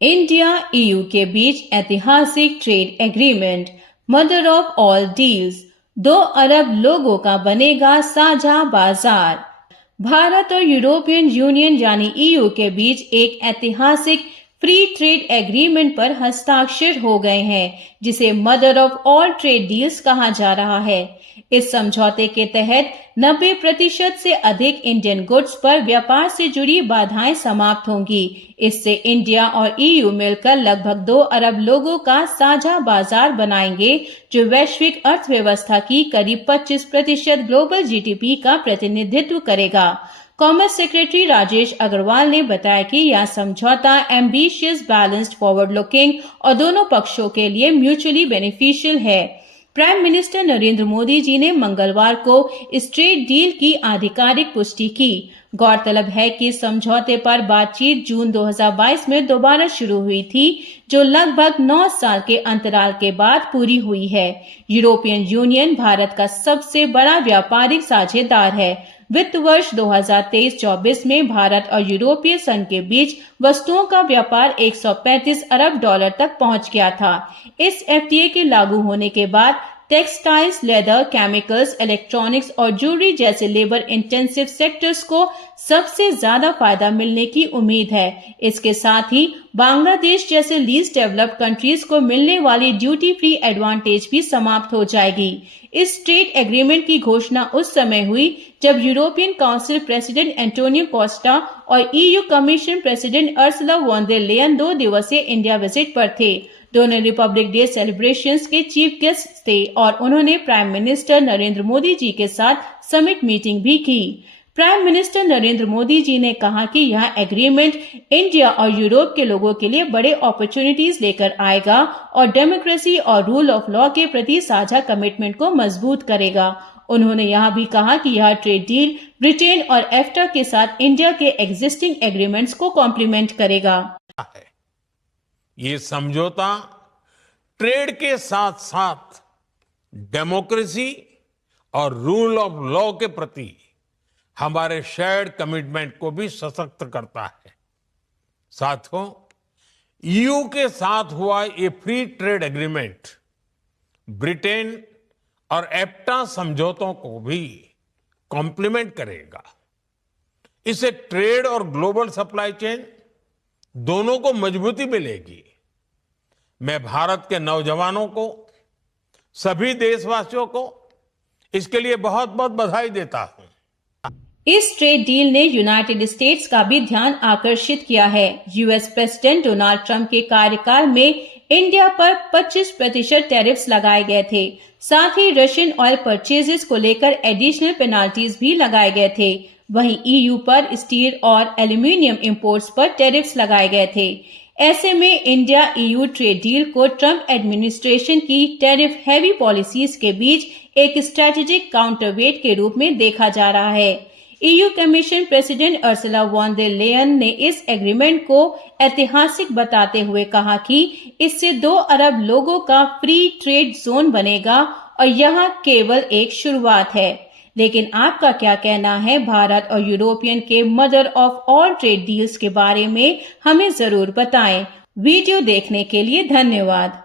India EU के बीच ऐतिहासिक trade agreement, mother of all deals. 2 अरब लोगों का बनेगा साझा बाजार। भारत और यूरोपियन यूनियन यानी ईयू के बीच एक ऐतिहासिक फ्री ट्रेड एग्रीमेंट पर हस्ताक्षर हो गए हैं, जिसे mother of all trade deals कहा जा रहा है। इस समझौते के तहत 90% से अधिक इंडियन गुड्स पर व्यापार से जुड़ी बाधाएं समाप्त होंगी। इससे इंडिया और ईयू मिलकर लगभग 2 अरब लोगों का साझा बाजार बनाएंगे, जो वैश्विक अर्थव्यवस्था की करीब 25% ग्लोबल जीडीपी का प्रतिनिधित्व करेगा। कॉमर्स सेक्रेटरी राजेश अग्रवाल ने बताया कि यह समझौता एम्बिशियस, बैलेंस्ड, फॉरवर्ड लुकिंग और दोनों पक्षों के लिए म्यूचुअली बेनिफिशियल है। प्राइम मिनिस्टर नरेंद्र मोदी जी ने मंगलवार को इस ट्रेड डील की आधिकारिक पुष्टि की। गौरतलब है कि समझौते पर बातचीत जून 2022 में दोबारा शुरू हुई थी, जो लगभग 9 साल के अंतराल के बाद पूरी हुई है। यूरोपियन यूनियन भारत का सबसे बड़ा व्यापारिक साझेदार है। वित्त वर्ष 2023-24 में भारत और यूरोपीय संघ के बीच वस्तुओं का व्यापार 135 अरब डॉलर तक पहुंच गया था। इस एफटीए के लागू होने के बाद टेक्सटाइल्स, लेदर, केमिकल्स, इलेक्ट्रॉनिक्स और ज्वेलरी जैसे लेबर इंटेंसिव सेक्टर्स को सबसे ज्यादा फायदा मिलने की उम्मीद है। इसके साथ ही बांग्लादेश जैसे लीस्ट डेवलप्ड कंट्रीज को मिलने वाली ड्यूटी फ्री एडवांटेज भी समाप्त हो जाएगी। इस ट्रेड एग्रीमेंट की घोषणा उस समय हुई जब European Council president Antonio Costa और EU Commission president Ursula von der Leyen 2 दिवसीय इंडिया विजिट पर थे। दोनों रिपब्लिक डे सेलिब्रेशंस के चीफ गेस्ट थे और उन्होंने प्राइम मिनिस्टर नरेंद्र मोदी जी के साथ समिट मीटिंग भी की। प्राइम मिनिस्टर नरेंद्र मोदी जी ने कहा कि यह एग्रीमेंट इंडिया और यूरोप के लोगों के लिए बड़े अपॉर्चुनिटीज लेकर आएगा और डेमोक्रेसी और रूल ऑफ लॉ के प्रति साझा कमिटमेंट को मजबूत करेगा। उन्होंने यह भी कहा कि यह ट्रेड डील ब्रिटेन और एफ्टा के साथ इंडिया के एग्जिस्टिंग एग्रीमेंट्स को कॉम्प्लीमेंट करेगा। ये समझौता ट्रेड के साथ साथ डेमोक्रेसी और रूल ऑफ लॉ के प्रति हमारे शेयर्ड कमिटमेंट को भी सशक्त करता है। साथियों, ईयू के साथ हुआ ये फ्री ट्रेड एग्रीमेंट ब्रिटेन और एफ्टा समझौतों को भी कॉम्प्लीमेंट करेगा। इससे ट्रेड और ग्लोबल सप्लाई चेन दोनों को मजबूती मिलेगी। मैं भारत के नौजवानों को, सभी देशवासियों को इसके लिए बहुत बहुत बधाई देता हूं। इस ट्रेड डील ने यूनाइटेड स्टेट्स का भी ध्यान आकर्षित किया है। यूएस प्रेसिडेंट डोनाल्ड ट्रंप के कार्यकाल में इंडिया पर 25% टैरिफ्स लगाए गए थे। साथ ही रशियन ऑयल परचेजेस को लेकर एडिशनल पेनाल्टीज भी लगाए गए थे। वहीं ईयू पर स्टील और एल्यूमीनियम इंपोर्ट्स पर टैरिफ्स लगाए गए थे। ऐसे में इंडिया ईयू ट्रेड डील को ट्रंप एडमिनिस्ट्रेशन की टैरिफ हैवी पॉलिसीज के बीच एक स्ट्रेटेजिक काउंटरवेट के रूप में देखा जा रहा है। EU Commission president Ursula von der Leyen ने इस एग्रीमेंट को ऐतिहासिक बताते हुए कहा कि इससे 2 अरब लोगों का फ्री ट्रेड जोन बनेगा और यह केवल एक शुरुआत है। लेकिन आपका क्या कहना है भारत और यूरोपियन के mother of all trade deals के बारे में? हमें जरूर बताएं। वीडियो देखने के लिए धन्यवाद।